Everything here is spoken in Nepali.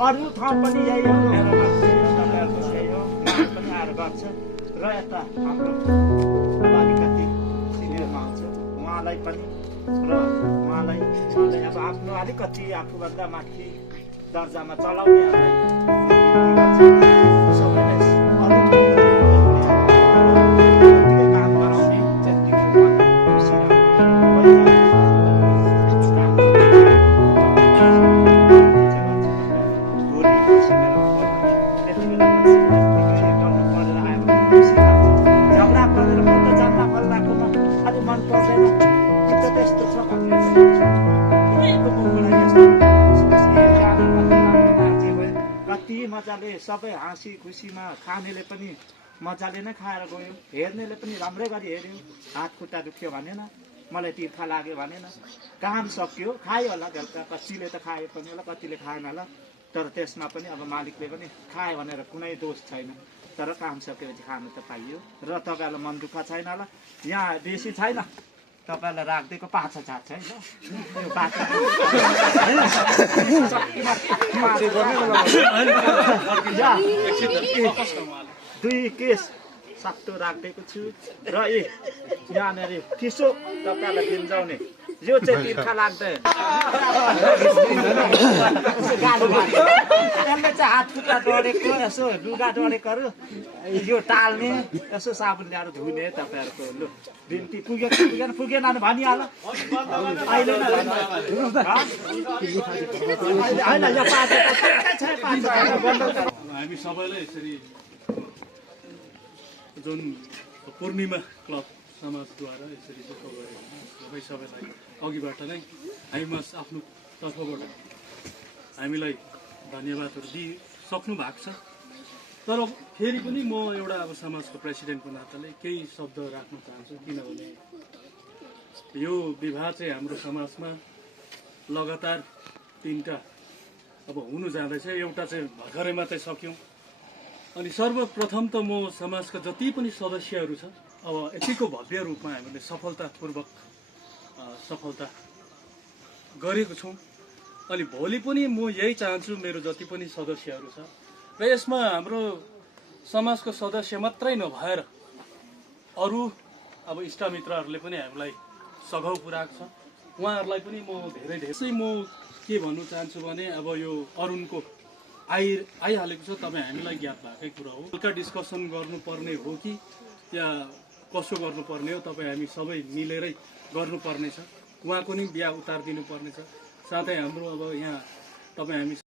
अरू ठाउँ पनि यही हो, तपाईँहरूको यही हो, उहाँहरू पनि आएर गर्छ। र यता हाम्रो अलिकति सिनियरमा आउँछ उहाँलाई पनि, र उहाँलाई अब आफ्नो अलिकति आफूभन्दा माथि दर्जामा चलाउने काम गराउने झगडा परेर म त जान्दा फल्लाकोमा अलि मन पर्दैन कि त त्यस्तो छ भन्ने कति मजाले सबै हाँसी खुसीमा खानेले पनि मजाले नै खाएर गयो, हेर्नेले पनि राम्रै गरी हेऱ्यो, हात खुट्टा दुख्यो भनेन, मलाई तीर्थ लाग्यो भनेन, काम सक्यो, खायो होला बेलुका, कतिले त खायो पनि होला, कतिले खाएन होला, तर त्यसमा पनि अब मालिकले पनि खायो भनेर कुनै दोष छैन, तर काम सकेपछि खानु त पाइयो। र तपाईँहरूलाई मन दुःख छैन होला, यहाँ बेसी छैन, तपाईँलाई राखिदिएको 5,000 छ है, दुई केस सक्तो राखिदिएको छु। र यहाँनिर थिसो तपाईँलाई दिन्जाउने यो चाहिँ तीर्थ लाग्दैन, यसले चाहिँ हात खुट्टा डढेको, यसो लुगा डढेकोहरू यो टाल्ने, यसो साबुन ल्याएर धुने तपाईँहरूको। लु बिन्ती पुगेन पुगेन भनिहाल अहिले नै होइन, हामी सबैलाई यसरी जुन पूर्णिमा क्लब समाजद्वारा यसरी दुःख गरेको सबैलाई अघिबाट नै हामी आफ्नो तर्फबाट हामीलाई धन्यवादहरू दिइसक्नु भएको छ। तर फेरि पनि म एउटा अब समाजको प्रेसिडेन्टको नाताले केही शब्द राख्न चाहन्छु, किनभने यो विवाह चाहिँ हाम्रो समाजमा लगातार 3टा अब हुनु जाँदैछ, एउटा चाहिँ भर्खरै मात्रै सक्यौँ। अनि सर्वप्रथम त म समाजका जति पनि सदस्यहरू छ, अब यतिको भव्य रूपमा हामीले सफलतापूर्वक सफलता गरेको छौँ। अनि भोलि पनि म यही चाहन्छु, मेरो जति पनि सदस्यहरू छ र यसमा हाम्रो समाजको सदस्य मात्रै नभएर अरू अब इष्टमित्रहरूले पनि हामीलाई सघाउ पुऱ्याएको छ, उहाँहरूलाई पनि म धेरै म के भन्नु चाहन्छु भने अब यो अरुणको आइहालेको छ, तपाईँ हामीलाई ज्ञात भएकै कुरा हो। हल्का डिस्कसन गर्नुपर्ने हो कि या कसो गर्नुपर्ने हो, तपाईँ हामी सबै मिलेरै गर्नुपर्नेछ। उहाँको नि बिहा उतारिदिनु पर्नेछ, साथै हाम्रो अब यहाँ तपाईँ हामी